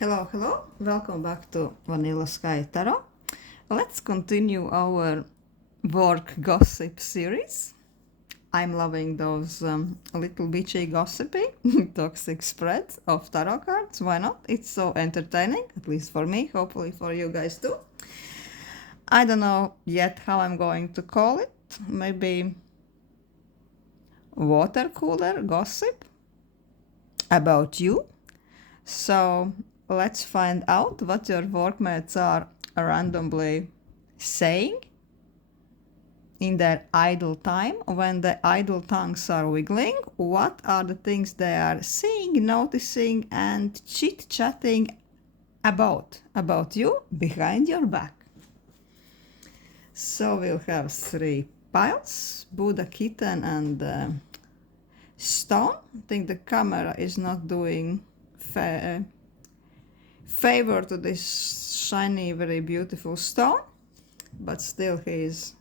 Hello, hello. Welcome back to Vanilla Sky Tarot. Let's continue our work gossip series. I'm loving those little bitchy gossipy toxic spreads of tarot cards. Why not? It's so entertaining, at least for me, hopefully for you guys too. I don't know yet how I'm going to call it. Maybe water cooler gossip about you. So let's find out what your workmates are randomly saying in their idle time when the idle tongues are wiggling. What are the things they are seeing, noticing, and chit-chatting about you behind your back? So we'll have 3 piles, Buddha, kitten, and stone. I think the camera is not doing favor to this shiny, very beautiful stone, but still he's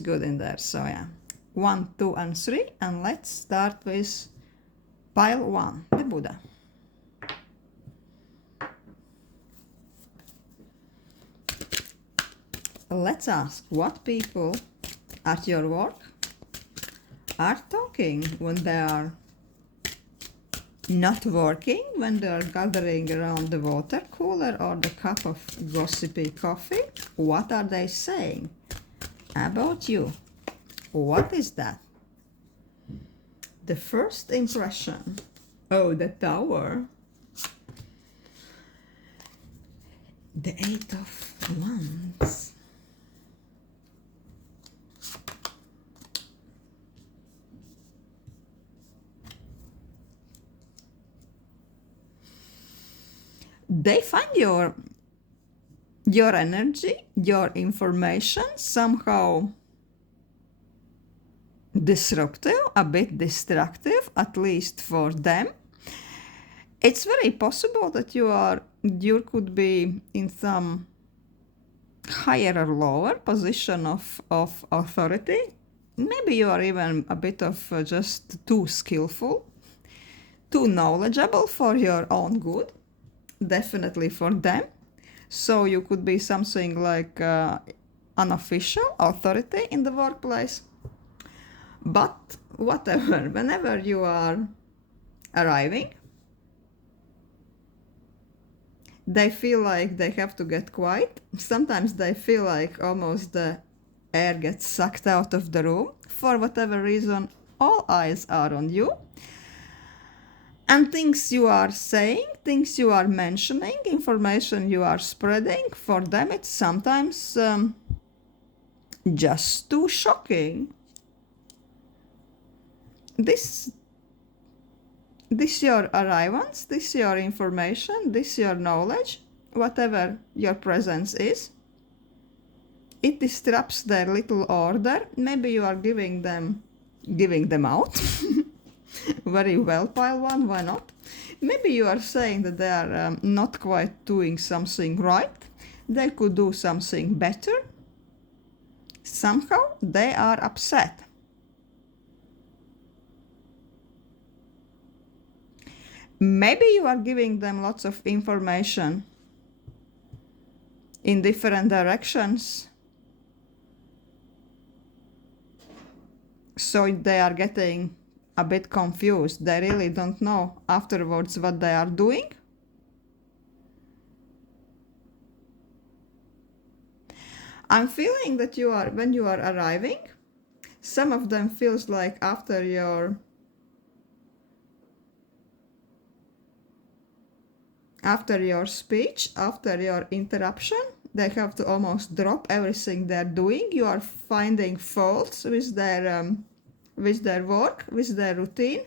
good in there. So yeah, 1, 2, and 3, and let's start with pile 1, the Buddha. Let's ask what people at your work are talking when they are not working, when they are gathering around the water cooler or the cup of gossipy coffee. What are they saying about you? What is that? The first impression. Oh, the Tower. The 8 of Wands. They find your energy, your information somehow disruptive, a bit destructive, at least for them. It's very possible that you could be in some higher or lower position of authority. Maybe you are even a bit of just too skillful, too knowledgeable for your own good. Definitely for them. So you could be something like unofficial authority in the workplace. But whatever, whenever you are arriving, they feel like they have to get quiet. Sometimes they feel like almost the air gets sucked out of the room. For whatever reason, all eyes are on you. And things you are saying, things you are mentioning, information you are spreading, for them it's sometimes just too shocking. This your arrivals, this your information, this your knowledge, whatever your presence is, it disrupts their little order. Maybe you are giving them out. Very well, pile 1, why not? Maybe you are saying that they are not quite doing something right. They could do something better. Somehow they are upset. Maybe you are giving them lots of information in different directions. So they are getting a bit confused. They really don't know afterwards what they are doing. I'm feeling that when you are arriving, some of them feels like after your speech, after your interruption, they have to almost drop everything they're doing. You are finding faults with their work, with their routine,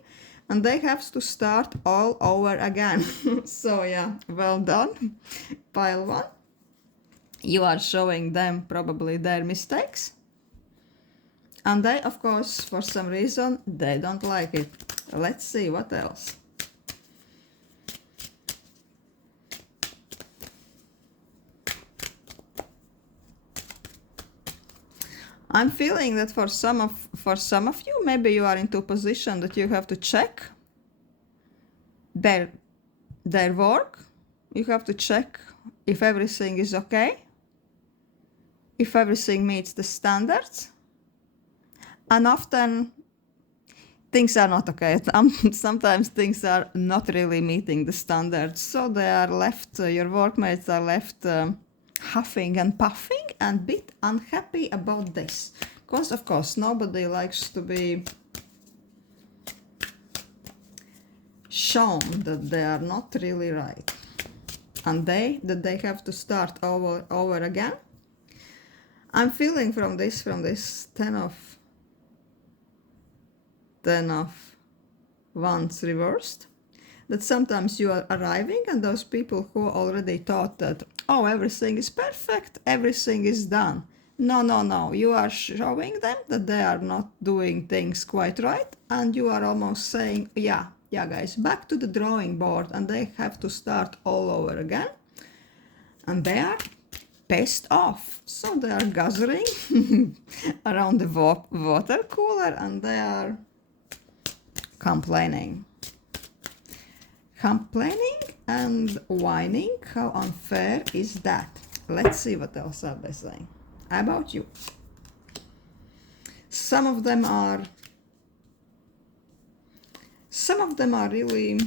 and they have to start all over again. So yeah, well done, pile 1. You are showing them probably their mistakes, and they, of course, for some reason, they don't like it. Let's see what else. I'm feeling that for some of you, maybe you are into a position that you have to check their work, have to check if everything is okay, if everything meets the standards. And often things are not okay. Sometimes things are not really meeting the standards, so they are left, your workmates are left huffing and puffing and a bit unhappy about this. Because of course nobody likes to be shown that they are not really right, and that they have to start over again. I'm feeling from this 10 of wands reversed, that sometimes you are arriving and those people who already thought that, oh, everything is perfect, everything is done. No, you are showing them that they are not doing things quite right, and you are almost saying, yeah guys, back to the drawing board, and they have to start all over again. And they are pissed off, so they are gathering around the water cooler and they are complaining and whining. How unfair is that? Let's see what else are they saying about you. Some of them are really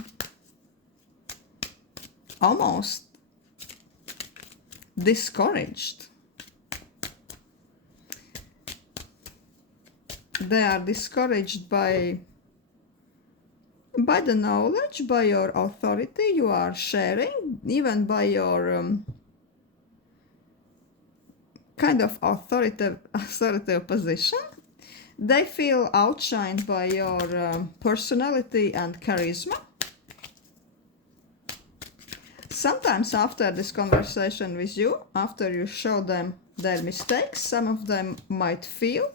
almost discouraged. They are discouraged by the knowledge, by your authority you are sharing, even by your kind of authoritative position. They feel outshined by your personality and charisma. Sometimes after this conversation with you, after you show them their mistakes, some of them might feel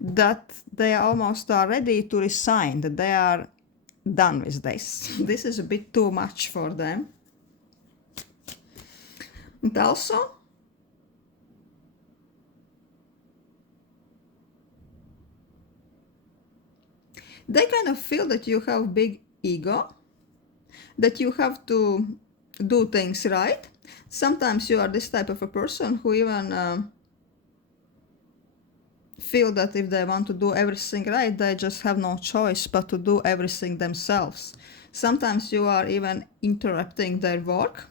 that they almost are ready to resign, that they are done with this. This is a bit too much for them. And also, they kind of feel that you have big ego, that you have to do things right. Sometimes you are this type of a person who even feel that if they want to do everything right, they just have no choice but to do everything themselves. Sometimes you are even interrupting their work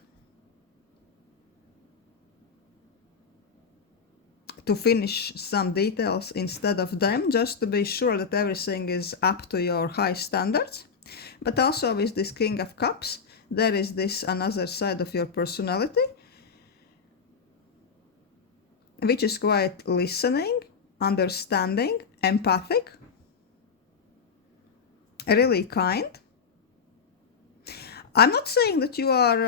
to finish some details instead of them, just to be sure that everything is up to your high standards. But also with this King of Cups, there is this another side of your personality, which is quite listening, understanding, empathic, really kind. I'm not saying that you are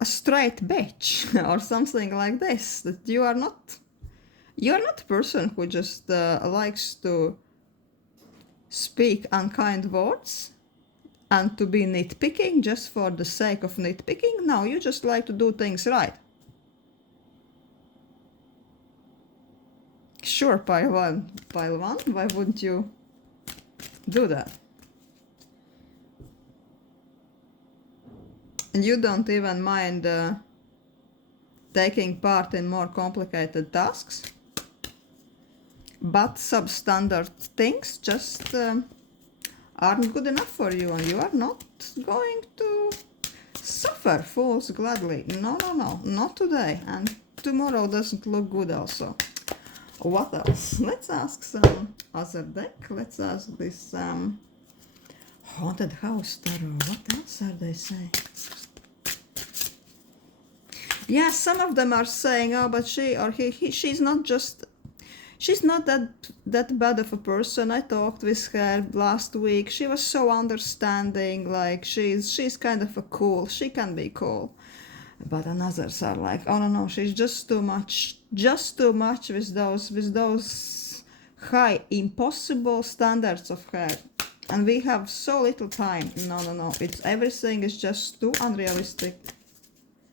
a straight bitch or something like this, that you are not a person who just likes to speak unkind words and to be nitpicking just for the sake of nitpicking. No, you just like to do things right. Sure, pile one, why wouldn't you do that? And you don't even mind taking part in more complicated tasks, but substandard things just aren't good enough for you, and you are not going to suffer fools gladly. No, not today, and tomorrow doesn't look good also. What else? Let's ask some other deck. Let's ask this Haunted House Tarot. What else are they saying? Yeah, some of them are saying, oh, but she or she's not that bad of a person. I talked with her last week. She was so understanding. Like she's kind of a cool. She can be cool. But others are like, oh no, she's just too much with those high, impossible standards of her. And we have so little time. No, everything is just too unrealistic.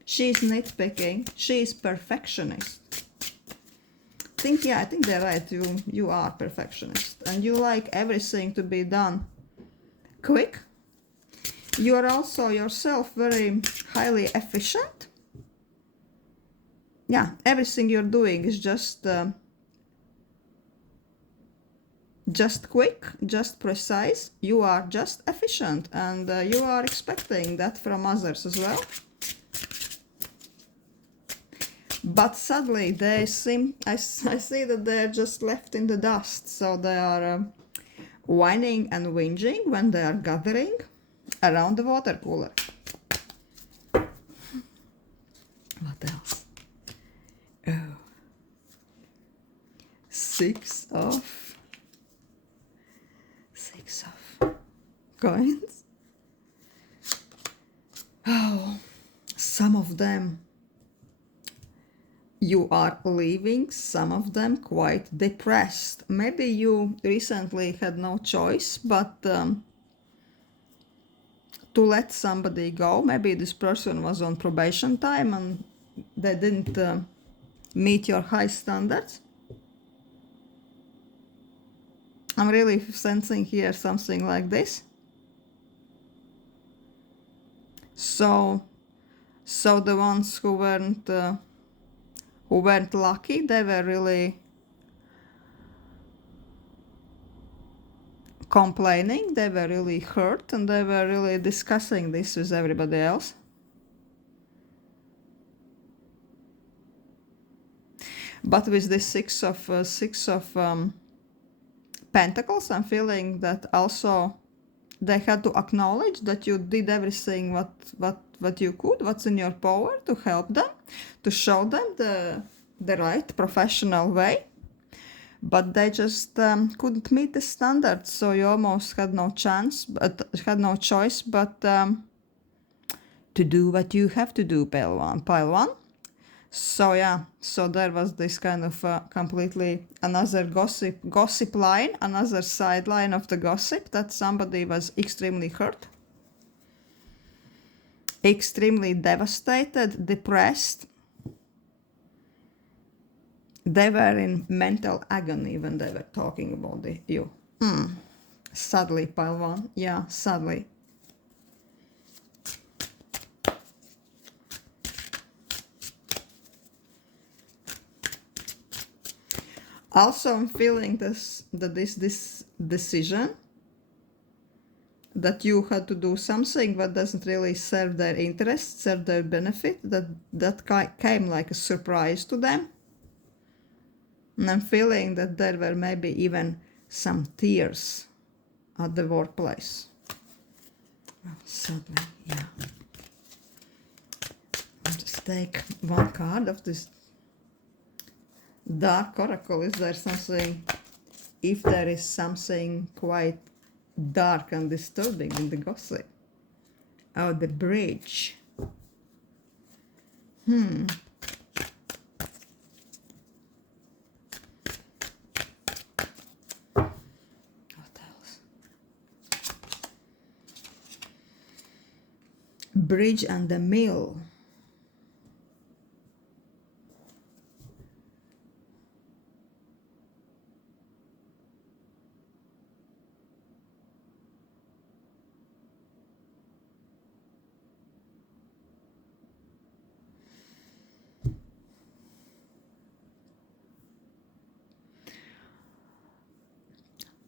She's nitpicking. She's perfectionist. I think they're right. You are perfectionist, and you like everything to be done quick. You are also yourself very highly efficient. Yeah, everything you're doing is just quick, just precise. You are just efficient, and you are expecting that from others as well. But sadly, they seem, I see that they're just left in the dust. So they are whining and whinging when they are gathering around the water cooler. What else? Oh. 6 of coins. Oh, some of them you are leaving, some of them quite depressed. Maybe you recently had no choice but to let somebody go. Maybe this person was on probation time and they didn't meet your high standards. I'm really sensing here something like this. So the ones who weren't lucky, they were really complaining, they were really hurt, and they were really discussing this with everybody else. But with this six of Pentacles, I'm feeling that also they had to acknowledge that you did everything what you could, what's in your power to help them, to show them the right professional way. But they just couldn't meet the standards, so you almost had no choice but to do what you have to do, pile one. So yeah, so there was this kind of completely another gossip line, another sideline of the gossip, that somebody was extremely hurt, extremely devastated, depressed. They were in mental agony when they were talking about you. Sadly, pile one. Yeah, sadly. Also, I'm feeling this decision that you had to do something that doesn't really serve their interests, serve their benefit, that came like a surprise to them. And I'm feeling that there were maybe even some tears at the workplace. Well, sadly, yeah. I'll just take one card of this Dark Oracle. Is there something, if there is something quite dark and disturbing in the gossip? Oh, the bridge. Bridge and the mill.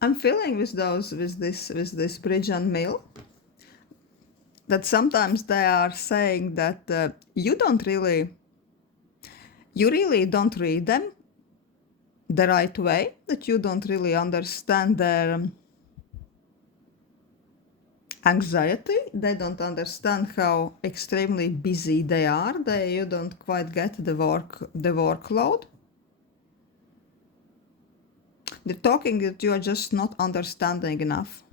I'm feeling with this bridge and mill that sometimes they are saying that you really don't read them the right way, that you don't really understand their anxiety, they don't understand how extremely busy they are, you don't quite get the workload. They're talking that you are just not understanding enough.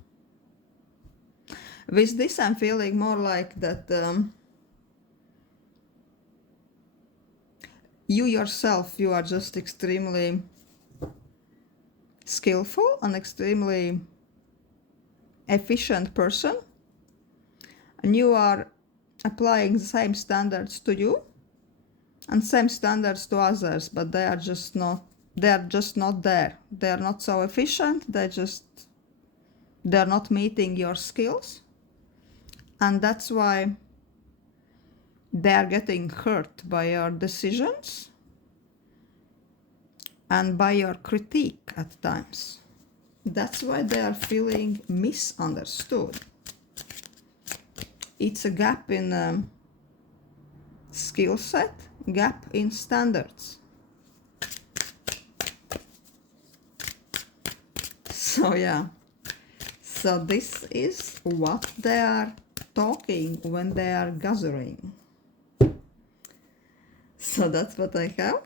With this, I'm feeling more like that you yourself, you are just extremely skillful and extremely efficient person, and you are applying the same standards to you and same standards to others, but they are just not there. They are not so efficient. They're not meeting your skills. And that's why they are getting hurt by your decisions and by your critique at times. That's why they are feeling misunderstood. It's a gap in skill set, gap in standards. So yeah, so this is what they are talking when they are gathering. So that's what I have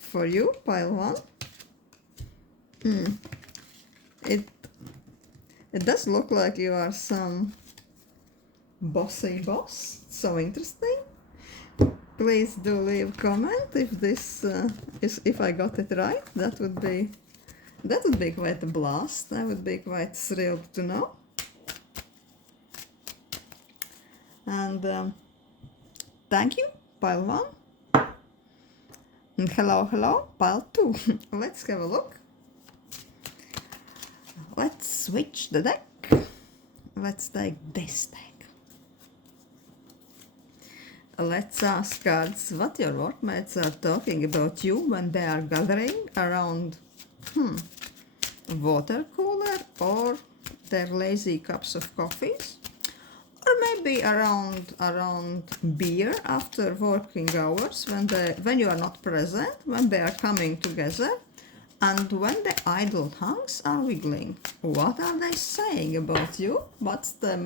for you, pile one. It does look like you are some bossy boss. So interesting. Please do leave a comment if this if I got it right. That would be quite a blast. I would be quite thrilled to know. And thank you, pile one. And hello, pile two. Let's have a look. Let's switch the deck. Let's take this deck. Let's ask cards what your workmates are talking about you when they are gathering around water cooler or their lazy cups of coffees, or maybe around beer after working hours when you are not present, when they are coming together, and when the idle tongues are wiggling. What are they saying about you? What's the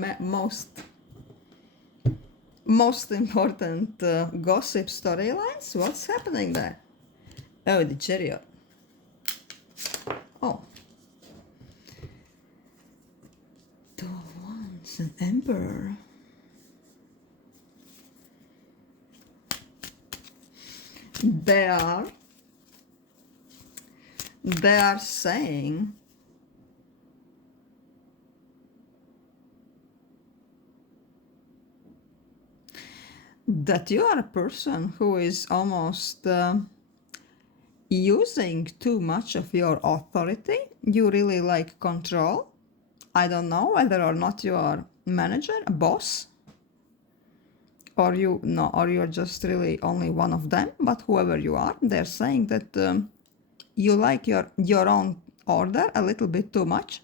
most important gossip storylines? What's happening there? Oh, the Chariot. Oh. Two of Wands, an Emperor. They are saying that you are a person who is almost using too much of your authority. You really like control. I don't know whether or not you are a manager, a boss, or you're just really only one of them. But whoever you are, they're saying that you like your own order a little bit too much.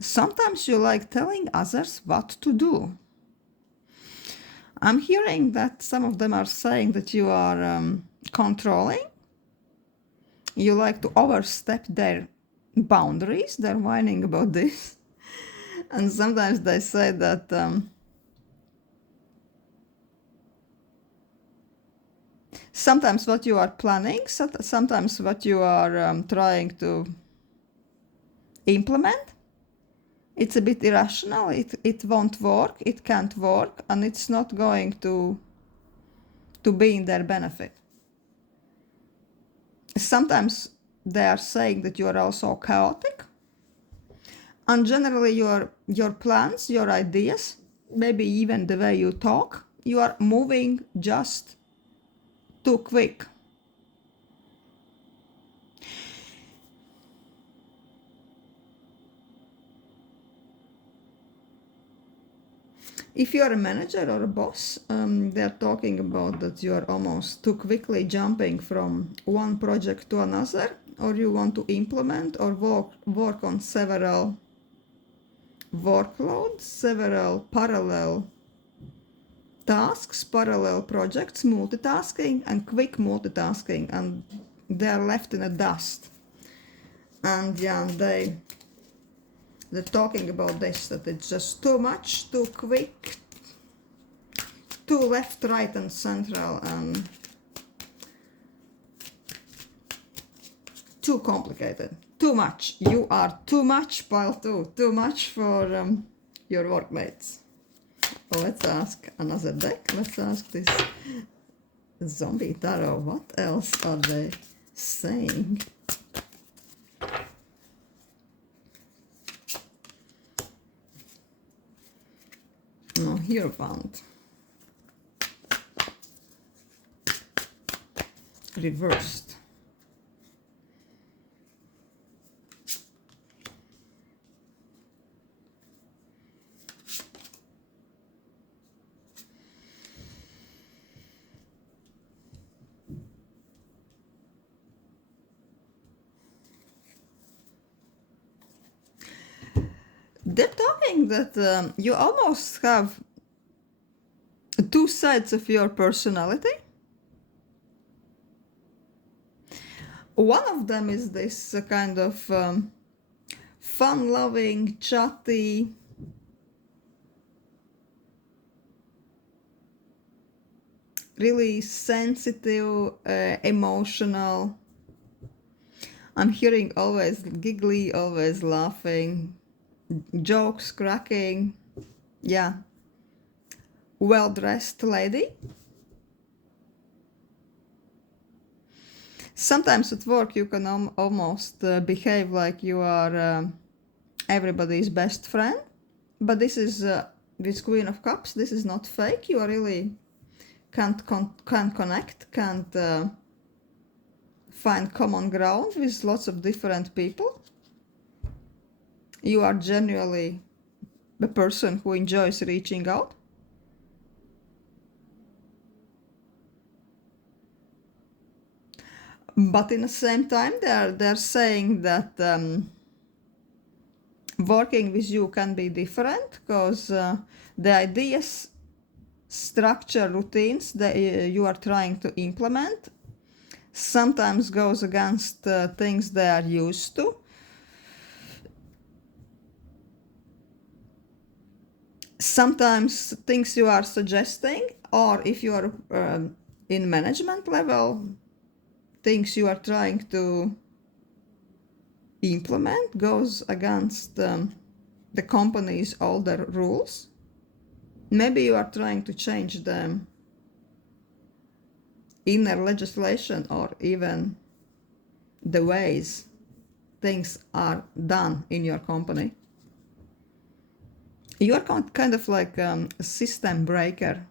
Sometimes you like telling others what to do. I'm hearing that some of them are saying that you are controlling. You like to overstep their boundaries. They're whining about this. And sometimes they say that sometimes what you are planning, sometimes what you are trying to implement, it's a bit irrational. It won't work. It can't work, and it's not going to be in their benefit. Sometimes they are saying that you are also chaotic, and generally your plans, your ideas, maybe even the way you talk, you are moving just too quick. If you are a manager or a boss, they're talking about that you are almost too quickly jumping from one project to another, or you want to implement or work on several workloads, several parallel tasks, parallel projects, multitasking and quick multitasking, and they are left in the dust. And yeah, they're talking about this, that it's just too much, too quick, too left, right, and central, and too complicated. Too much. You are too much, pile two. Too much for your workmates. Well, let's ask another deck. Let's ask this zombie tarot. What else are they saying? No, Hierophant. Reversed. they're talking that you almost have two sides of your personality. One of them is this kind of fun-loving, chatty, really sensitive, emotional. I'm hearing always giggly, always laughing, jokes cracking. Yeah. Well-dressed lady. Sometimes at work you can almost behave like you are everybody's best friend. But this is this Queen of Cups. This is not fake. You are really can't connect, can't find common ground with lots of different people. You are genuinely the person who enjoys reaching out. But in the same time, they're saying that working with you can be different because the ideas, structure, routines that you are trying to implement sometimes goes against things they are used to. Sometimes things you are suggesting, or if you are in management level, things you are trying to implement goes against the company's older rules. Maybe you are trying to change the inner legislation or even the ways things are done in your company. You are kind of like a system breaker.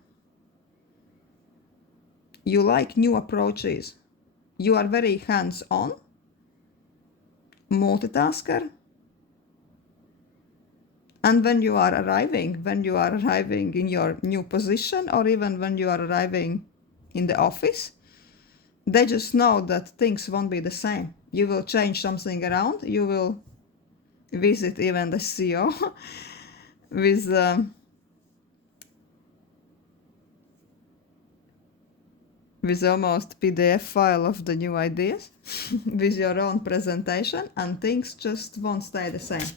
You like new approaches. You are very hands-on, multitasker. And when you are arriving in your new position, or even when you are arriving in the office, they just know that things won't be the same. You will change something around. You will visit even the CEO with almost PDF file of the new ideas with your own presentation, and things just won't stay the same.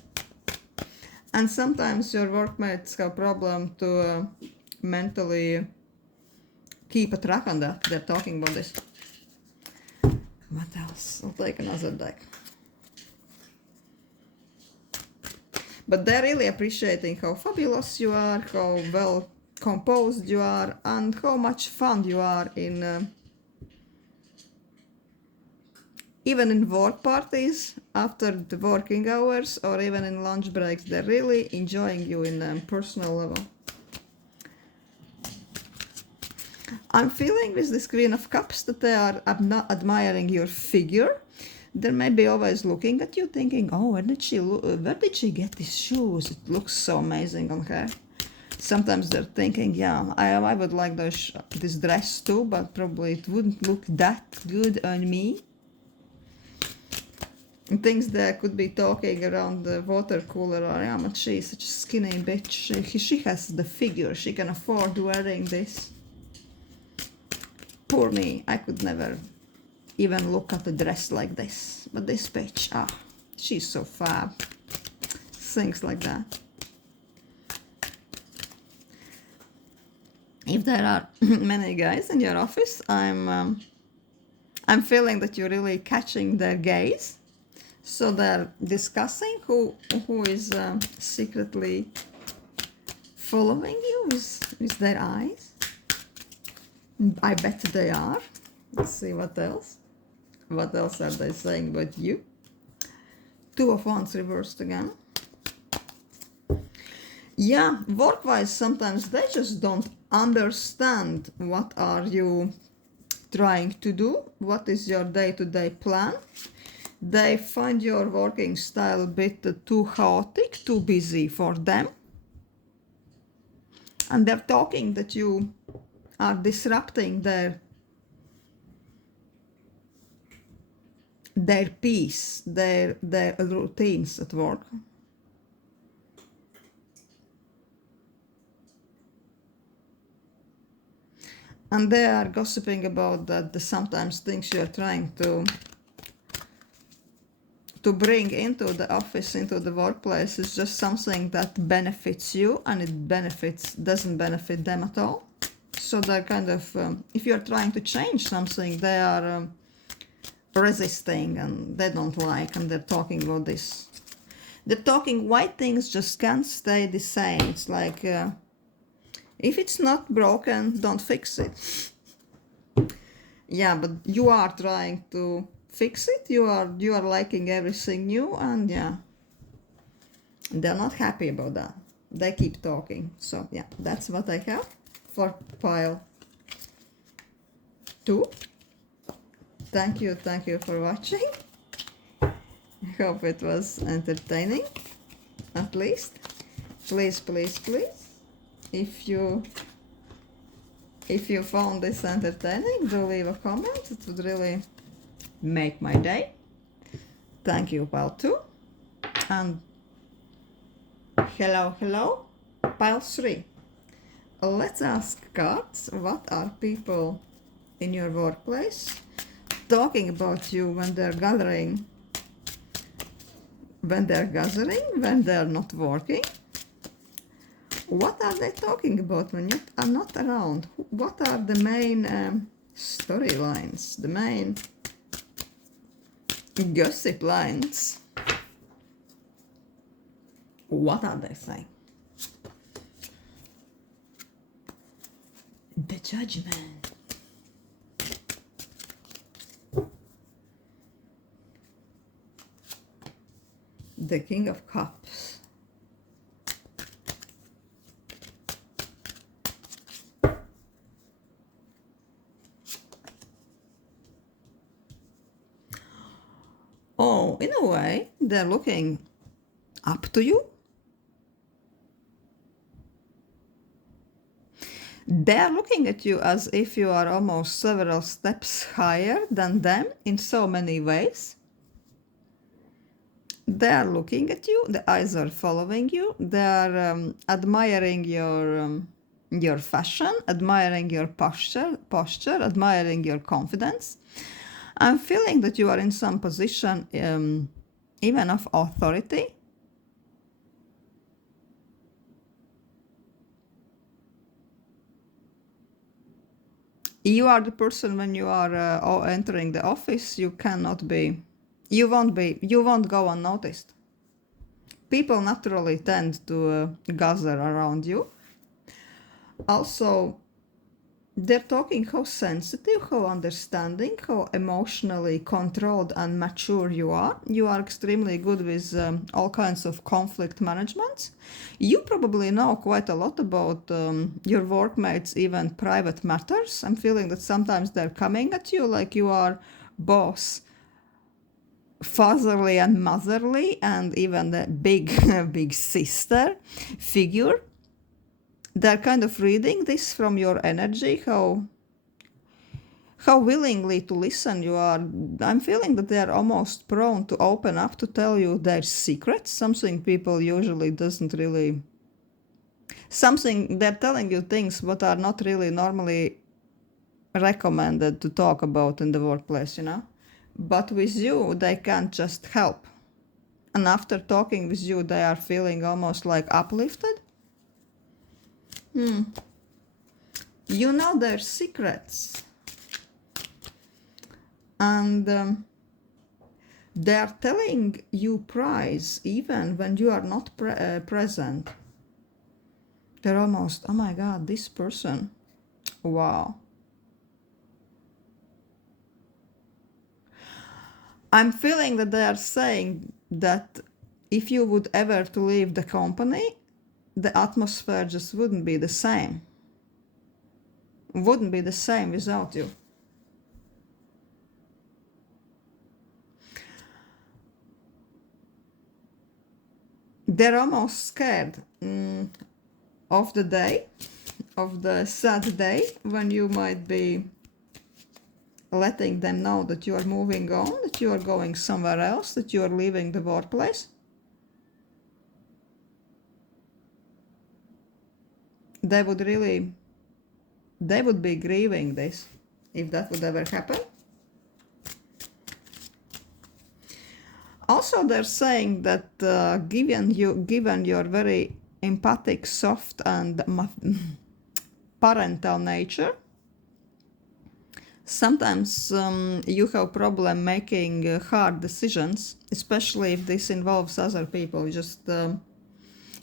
And sometimes your workmates have problem to mentally keep a track on that. They're talking about this. What else? I'll take another deck. But they're really appreciating how fabulous you are, how well composed you are, and how much fun you are in even in work parties after the working hours, or even in lunch breaks. They're really enjoying you in a personal level. I'm feeling with this Queen of Cups that they are admiring your figure. They may be always looking at you thinking, oh, where did she get these shoes? It looks so amazing on her. Sometimes they're thinking, yeah, I would like this dress too, but probably it wouldn't look that good on me. And things that could be talking around the water cooler are, yeah, but she's such a skinny bitch. She has the figure. She can afford wearing this. Poor me, I could never even look at a dress like this. But this bitch, she's so fab. Things like that. If there are many guys in your office, I'm feeling that you're really catching their gaze. So they're discussing who is secretly following you with their eyes. I bet they are. Let's see what else. What else are they saying about you? Two of Wands reversed again. Yeah, work-wise, sometimes they just don't understand what are you trying to do, what is your day-to-day plan. They find your working style a bit too chaotic, too busy for them. And they're talking that you are disrupting their peace, their routines at work. And they are gossiping about that sometimes things you are trying to bring into the office, into the workplace, is just something that benefits you, and it doesn't benefit them at all. So they're kind of, if you're trying to change something, they are resisting, and they don't like, and they're talking about this. They're talking why things just can't stay the same. It's like, if it's not broken, don't fix it. Yeah, but you are trying to fix it. You are liking everything new, and yeah, they're not happy about that. They keep talking. So yeah, that's what I have for pile 2. Thank you for watching. I hope it was entertaining, at least. Please, if you found this entertaining, do leave a comment. It would really make my day. Thank you, pile 2. And hello, pile 3. Let's ask cards, what are people in your workplace talking about you when they're gathering, when they're not working? What are they talking about when you are not around? What are the main storylines, the main gossip lines? What are they saying? The Judgment. The King of Cups. Oh, in a way, they're looking up to you. They're looking at you as if you are almost several steps higher than them in so many ways. They are looking at you, the eyes are following you, they are admiring your fashion, admiring your posture, admiring your confidence. I'm feeling that you are in some position even of authority. You are the person when you are entering the office, you won't go unnoticed. People naturally tend to gather around you. Also, they're talking how sensitive, how understanding, how emotionally controlled and mature you are. You are extremely good with all kinds of conflict management. You probably know quite a lot about your workmates, even private matters. I'm feeling that sometimes they're coming at you like you are both fatherly and motherly, and even the big, big sister figure. They're kind of reading this from your energy, how willingly to listen you are. I'm feeling that they're almost prone to open up, to tell you their secrets, something people usually doesn't really... They're telling you things what are not really normally recommended to talk about in the workplace, you know? But with you, they can't just help. And after talking with you, they are feeling almost like uplifted. You know their secrets. And they are telling you prize even when you are not present. They're almost, oh my God, this person, wow. I'm feeling that they are saying that if you would ever to leave the company, the atmosphere just wouldn't be the same. Wouldn't be the same without you. They're almost scared of the day, of the sad day when you might be letting them know that you are moving on, that you are going somewhere else, that you are leaving the workplace. They would really they would be grieving this if that would ever happen. Also, they're saying that given your very empathic, soft, and parental nature, sometimes you have problem making hard decisions, especially if this involves other people. Just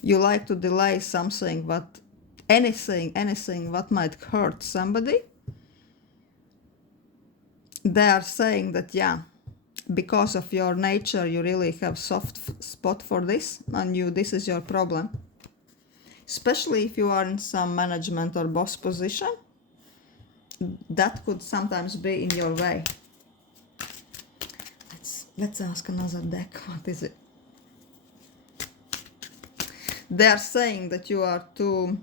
you like to delay something, but anything what might hurt somebody. They are saying that, yeah, because of your nature, you really have soft spot for this, and this is your problem. Especially if you are in some management or boss position, that could sometimes be in your way. Let's ask another deck. What is it? They are saying that you are too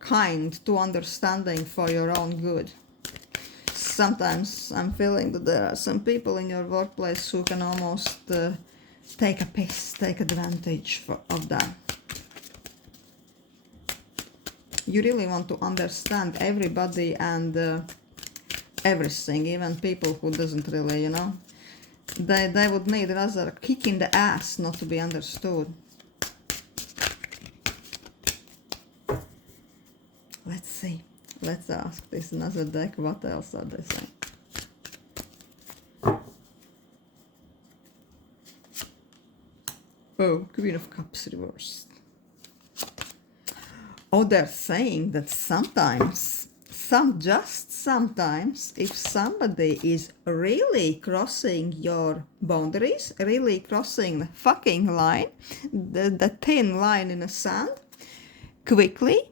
kind, too understanding for your own good. Sometimes I'm feeling that there are some people in your workplace who can almost take a piss, take advantage of that. You really want to understand everybody and everything, even people who doesn't really, you know. They would need rather a kick in the ass not to be understood. Let's see. Let's ask this another deck. What else are they saying? Oh, Queen of Cups reversed. Oh, they're saying that sometimes, if somebody is really crossing your boundaries, really crossing the fucking line, the thin line in the sand, quickly,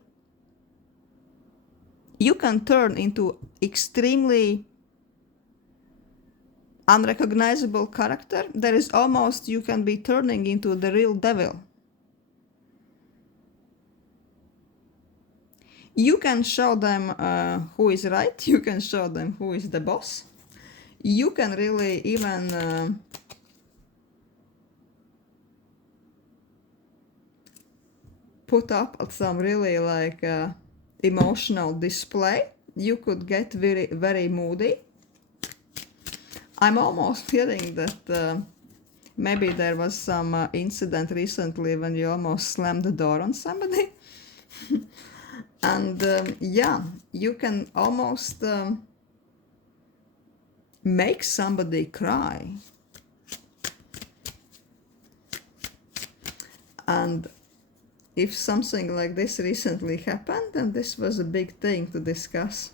you can turn into extremely unrecognizable character. There is almost, you can be turning into the real devil. You can show them who is right. You can show them who is the boss. You can really even put up some really like emotional display. You could get very, very moody. I'm almost feeling that maybe there was some incident recently when you almost slammed the door on somebody. And yeah, you can almost make somebody cry. And if something like this recently happened, then this was a big thing to discuss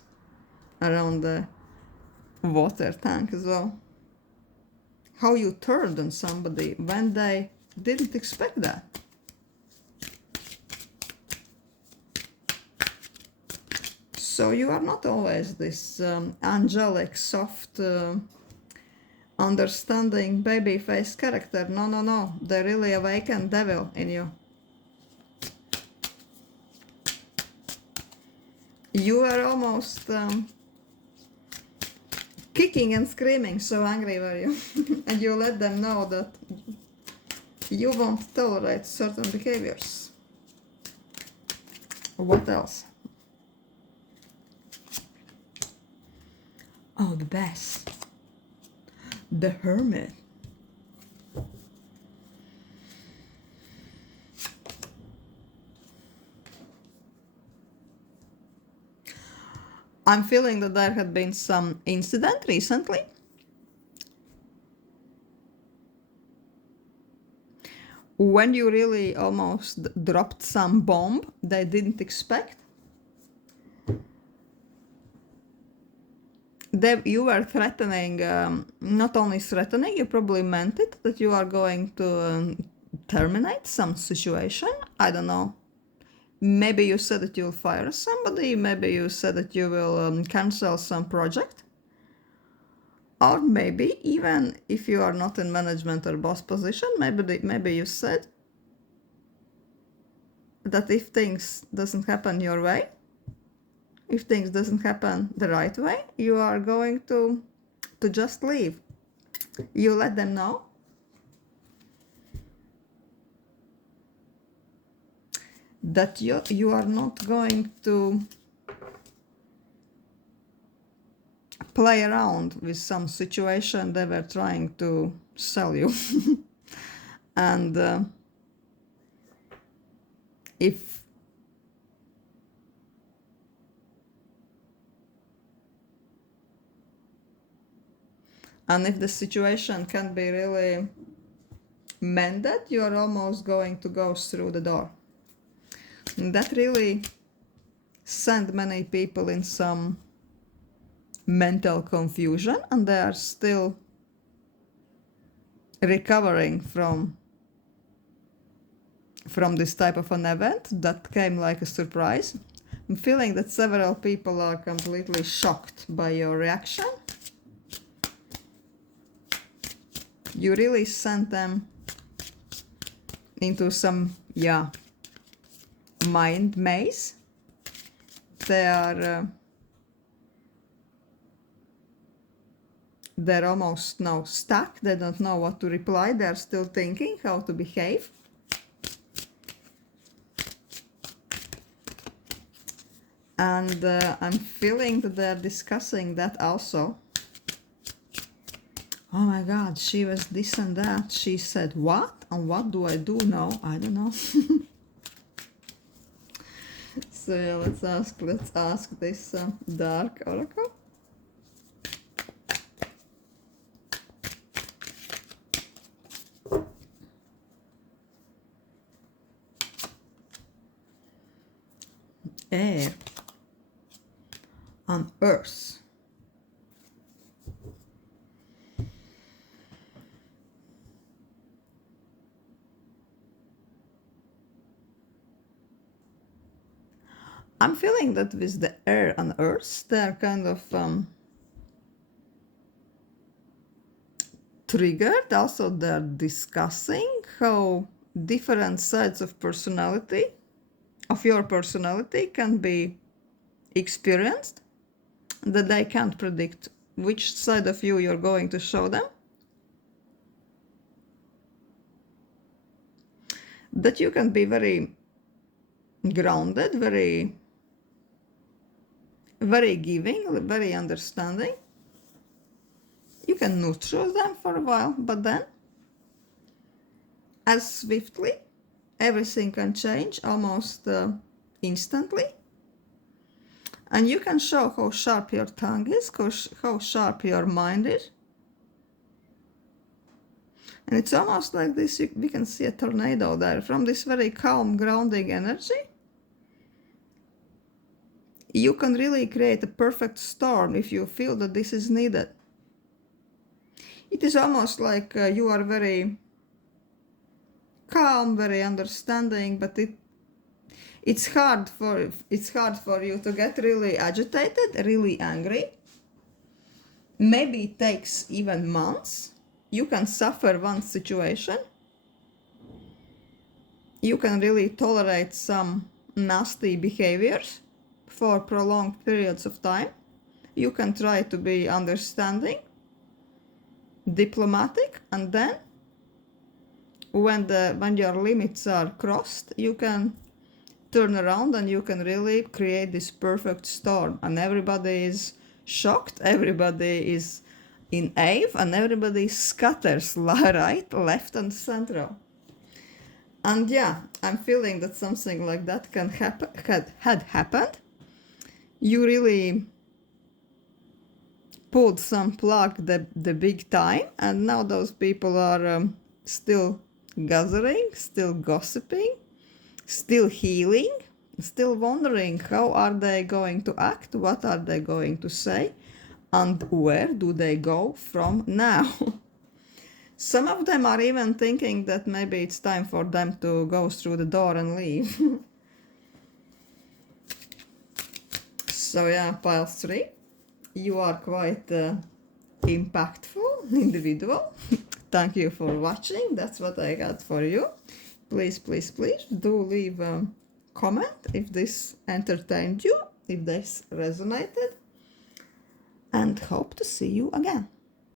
around the water tank as well. How you turned on somebody when they didn't expect that. So you are not always this angelic, soft, understanding baby-faced character. No, no, no. The really awakened devil in you. You are almost kicking and screaming, so angry were you. And you let them know that you won't tolerate certain behaviors. What else? Oh, the best. The Hermit. I'm feeling that there had been some incident recently. When you really almost dropped some bomb they didn't expect. You were threatening, not only threatening, you probably meant it, that you are going to terminate some situation. I don't know. Maybe you said that you'll fire somebody, maybe you said that you will cancel some project. Or maybe even if you are not in management or boss position, maybe you said that if things doesn't happen your way, if things doesn't happen the right way, you are going to just leave. You let them know. That you are not going to play around with some situation they were trying to sell you. And if the situation can be really mended, you are almost going to go through the door. And that really sent many people in some mental confusion, and they are still recovering from this type of an event that came like a surprise. I'm feeling that several people are completely shocked by your reaction. You really sent them into some, mind maze. They are they're almost now stuck. They don't know what to reply. They're still thinking how to behave. And I'm feeling that they're discussing that also. Oh my God, she was this and that. She said what? And what do I do now? I don't know. So yeah, let's ask this dark oracle. Air on earth. I'm feeling that with the air on earth, they're kind of triggered. Also, they're discussing how different sides of your personality can be experienced, that they can't predict which side of you you're going to show them. That you can be very grounded, very giving, very understanding. You can neutral them for a while, but then as swiftly everything can change almost instantly. And you can show how sharp your tongue is, how sharp your mind is. And it's almost like this, we can see a tornado there. From this very calm, grounding energy, you can really create a perfect storm if you feel that this is needed. It is almost like you are very calm, very understanding, but it's hard for you to get really agitated, really angry. Maybe it takes even months. You can suffer one situation. You can really tolerate some nasty behaviors for prolonged periods of time. You can try to be understanding, diplomatic, and then when your limits are crossed, you can turn around and you can really create this perfect storm, and everybody is shocked, everybody is in awe, and everybody scatters right, left, and central. And yeah, I'm feeling that something like that can happen, had happened. You really pulled some plug the big time, and now those people are still gathering, still gossiping, still healing, still wondering how are they going to act, what are they going to say, and where do they go from now. Some of them are even thinking that maybe it's time for them to go through the door and leave. So yeah, pile 3, you are quite impactful individual. Thank you for watching. That's what I got for you. Please, please, please do leave a comment if this entertained you, if this resonated, and hope to see you again.